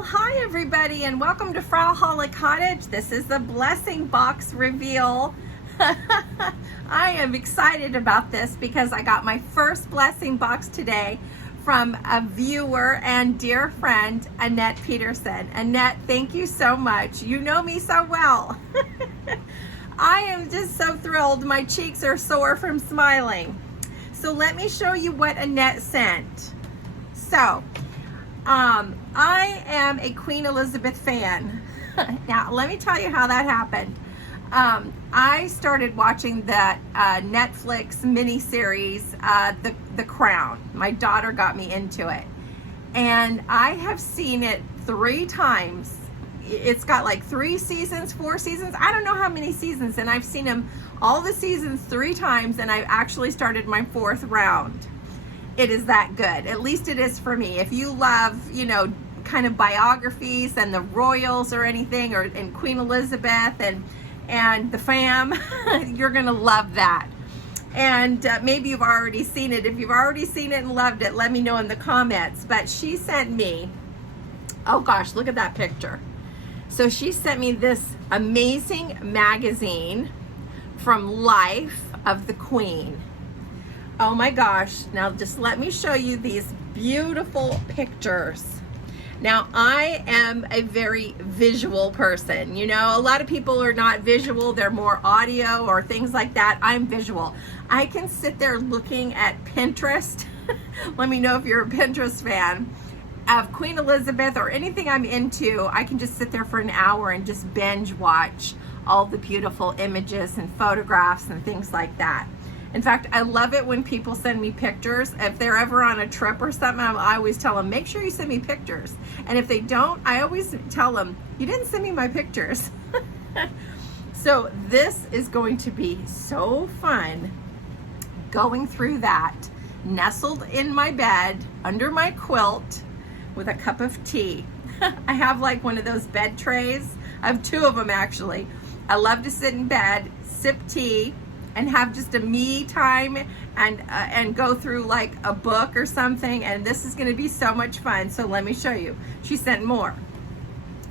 Well, hi everybody, and welcome to Frau Holle Cottage. This is the blessing box reveal. I am excited about this because I got my first blessing box today from a viewer and dear friend, Annette Peterson. Annette, thank you so much. You know me so well. I am just so thrilled. My cheeks are sore from smiling. So let me show you what Annette sent. So, I am a Queen Elizabeth fan. Now, let me tell you how that happened. I started watching that Netflix miniseries, The Crown. My daughter got me into it. And I have seen it 3 times. It's got like 3 seasons, 4 seasons. I don't know how many seasons. And I've seen them all the seasons 3 times. And I've actually started my 4th round. It is that good. At least it is for me. If you love, you know, kind of biographies and the royals or anything, and Queen Elizabeth and the fam, you're gonna love that. And maybe you've already seen it. If you've already seen it and loved it, let me know in the comments. But she sent me, oh gosh, look at that picture. So she sent me this amazing magazine from Life of the Queen. Oh my gosh, now just let me show you these beautiful pictures. Now, I am a very visual person. You know, a lot of people are not visual, they're more audio or things like that. I'm visual. I can sit there looking at Pinterest. Let me know if you're a Pinterest fan of Queen Elizabeth or anything I'm into. I can just sit there for an hour and just binge watch all the beautiful images and photographs and things like that. In fact, I love it when people send me pictures. If they're ever on a trip or something, I always tell them, make sure you send me pictures. And if they don't, I always tell them, you didn't send me my pictures. So this is going to be so fun going through that, nestled in my bed, under my quilt, with a cup of tea. I have like one of those bed trays. I have 2 of them actually. I love to sit in bed, sip tea, and have just a me time and go through like a book or something, and this is going to be so much fun. So let me show you. She sent more.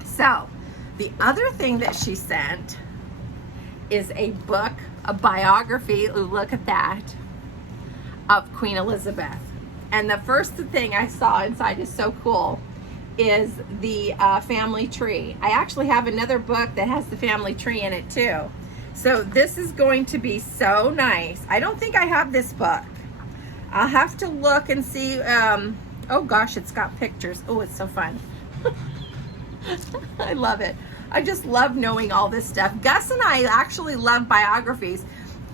So the other thing that she sent is a book, a biography, ooh, look at that, of Queen Elizabeth. And the first thing I saw inside is so cool, is the family tree. I actually have another book that has the family tree in it too. So this is going to be so nice. I don't think I have this book. I'll have to look and see. Oh gosh, it's got pictures. Oh, it's so fun. I love it. I just love knowing all this stuff. Gus and I actually love biographies.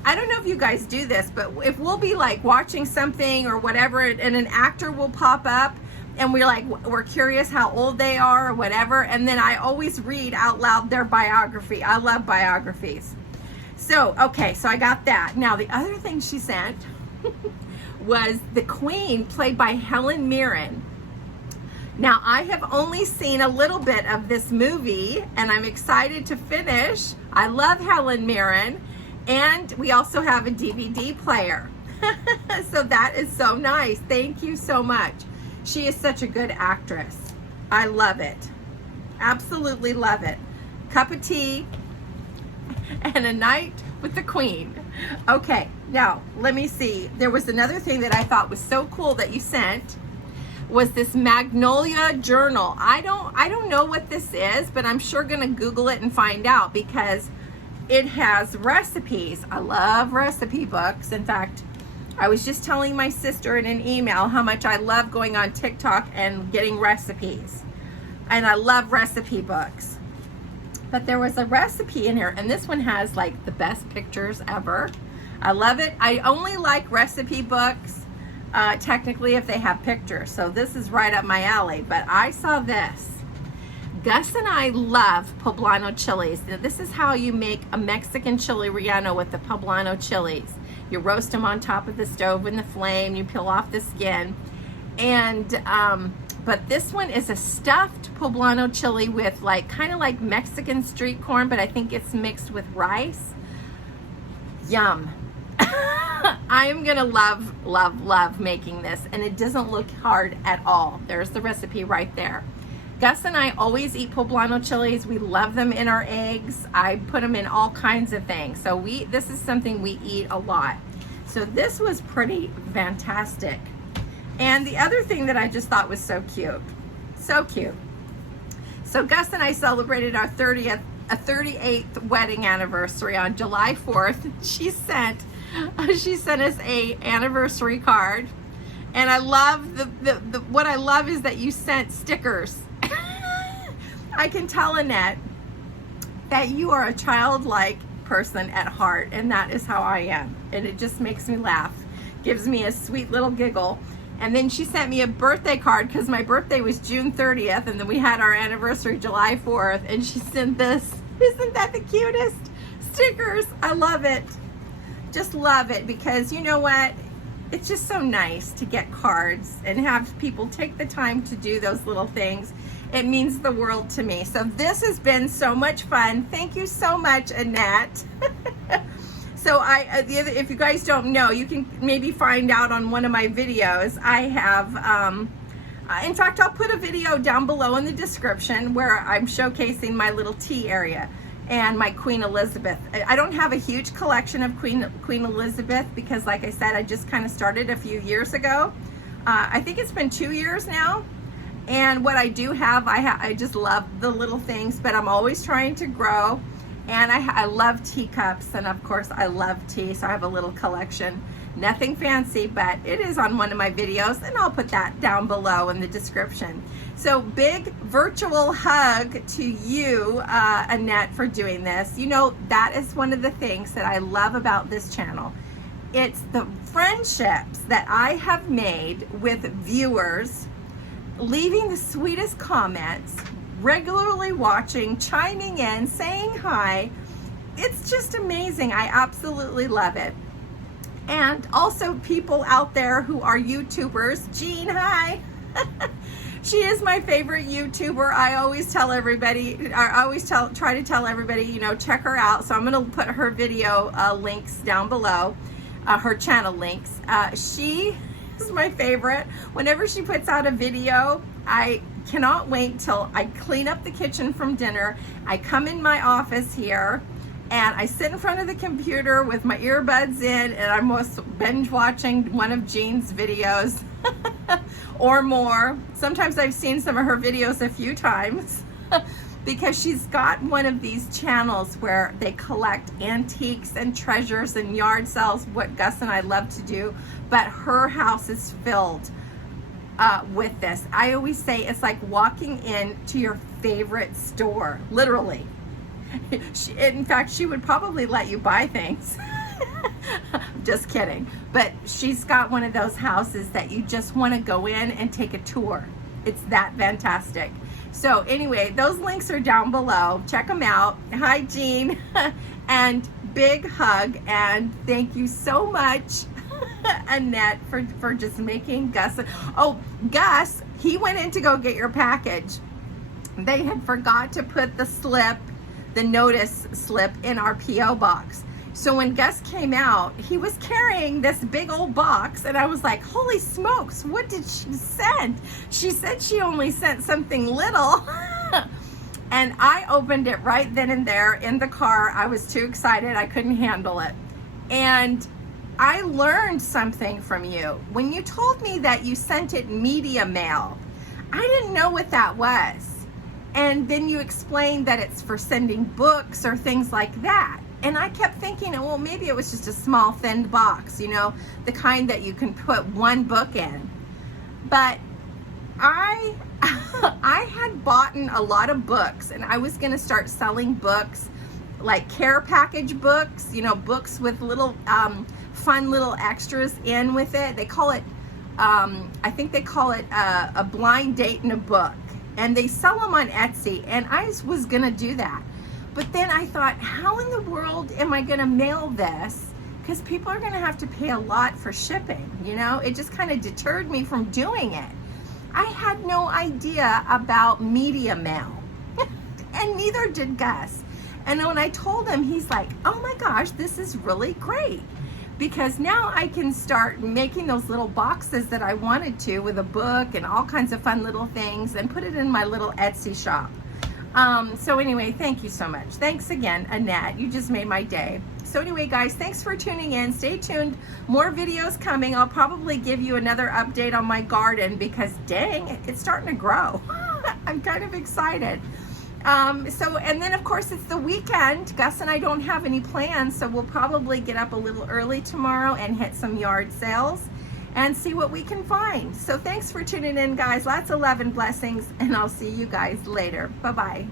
I don't know if you guys do this, but if we'll be like watching something or whatever, and an actor will pop up, and we're curious how old they are or whatever, and then I always read out loud their biography. I love biographies. So, okay, so I got that. Now, the other thing she sent was the Queen, played by Helen Mirren. Now, I have only seen a little bit of this movie, and I'm excited to finish. I love Helen Mirren, and we also have a DVD player. So that is so nice. Thank you so much. She is such a good actress. I love it. Absolutely love it. Cup of tea and a night with the Queen. Okay, now let me see. There was another thing that I thought was so cool that you sent, was this Magnolia journal. I don't know what this is, but I'm sure gonna Google it and find out, because it has recipes. I love recipe books. In fact, I was just telling my sister in an email how much I love going on TikTok and getting recipes. And I love recipe books. But there was a recipe in here, and this one has like the best pictures ever. I love it. I only like recipe books, technically, if they have pictures. So this is right up my alley. But I saw this. Gus and I love poblano chilies. Now, this is how you make a Mexican chili relleno with the poblano chilies. You roast them on top of the stove in the flame. You peel off the skin. And but this one is a stuffed poblano chili with like kind of like Mexican street corn, but I think it's mixed with rice. Yum. I am gonna love making this, and it doesn't look hard at all. There's the recipe right there. Gus and I always eat poblano chilies. We love them in our eggs. I put them in all kinds of things. So this is something we eat a lot. So this was pretty fantastic. And the other thing that I just thought was so cute. So cute. So Gus and I celebrated our 38th wedding anniversary on July 4th. She sent us a anniversary card. And I love what I love is that you sent stickers. I can tell Annette that you are a childlike person at heart, and that is how I am. And it just makes me laugh, gives me a sweet little giggle. And then she sent me a birthday card because my birthday was June 30th, and then we had our anniversary July 4th, and she sent this. Isn't that the cutest? Stickers. I love it. Just love it, because you know what? It's just so nice to get cards and have people take the time to do those little things. It means the world to me. So this has been so much fun. Thank you so much, Annette. So if you guys don't know, you can maybe find out on one of my videos. I have, in fact, I'll put a video down below in the description where I'm showcasing my little tea area and my Queen Elizabeth. I don't have a huge collection of Queen Elizabeth because, like I said, I just kind of started a few years ago. I think it's been 2 years now. And what I do have, I just love the little things, but I'm always trying to grow. And I love teacups, and of course I love tea, so I have a little collection. Nothing fancy, but it is on one of my videos, and I'll put that down below in the description. So big virtual hug to you, Annette, for doing this. You know, that is one of the things that I love about this channel. It's the friendships that I have made with viewers, leaving the sweetest comments, regularly watching, chiming in, saying hi. It's just amazing. I absolutely love it. And also people out there who are YouTubers. Jean, hi. She is my favorite YouTuber. I always tell everybody, try to tell everybody, you know, check her out. So I'm going to put her video links down below, her channel links. She is my favorite. Whenever she puts out a video, I cannot wait till I clean up the kitchen from dinner. I come in my office here and I sit in front of the computer with my earbuds in, and I'm most binge watching one of Jean's videos or more. Sometimes I've seen some of her videos a few times because she's got one of these channels where they collect antiques and treasures and yard sales, what Gus and I love to do, but her house is filled with this. I always say it's like walking into your favorite store, literally. In fact, she would probably let you buy things. Just kidding. But she's got one of those houses that you just want to go in and take a tour. It's that fantastic. So anyway, those links are down below. Check them out. Hi, Jean. And big hug, and thank you so much, Annette, for just making Gus. Oh, Gus, he went in to go get your package. They had forgot to put the notice slip in our P.O. box. So when Gus came out, he was carrying this big old box, and I was like, holy smokes, what did she send? She said she only sent something little. And I opened it right then and there in the car. I was too excited, I couldn't handle it. And I learned something from you. When you told me that you sent it media mail, I didn't know what that was. And then you explained that it's for sending books or things like that. And I kept thinking, well, maybe it was just a small thin box, you know, the kind that you can put one book in. But I had bought a lot of books, and I was going to start selling books, like care package books, you know, books with little fun little extras in with it. They call it, I think they call it a blind date in a book. And they sell them on Etsy, and I was going to do that. But then I thought, how in the world am I going to mail this? Because people are going to have to pay a lot for shipping, you know? It just kind of deterred me from doing it. I had no idea about media mail, and neither did Gus. And when I told him, he's like, oh my gosh, this is really great. because now I can start making those little boxes that I wanted to with a book and all kinds of fun little things and put it in my little Etsy shop. So anyway, thank you so much. Thanks again, Annette. You just made my day. So anyway, guys, thanks for tuning in. Stay tuned. More videos coming. I'll probably give you another update on my garden because dang, it's starting to grow. I'm kind of excited. And then of course it's the weekend. Gus and I don't have any plans, so we'll probably get up a little early tomorrow and hit some yard sales and see what we can find. So thanks for tuning in, guys. Lots of love and blessings, and I'll see you guys later. Bye-bye.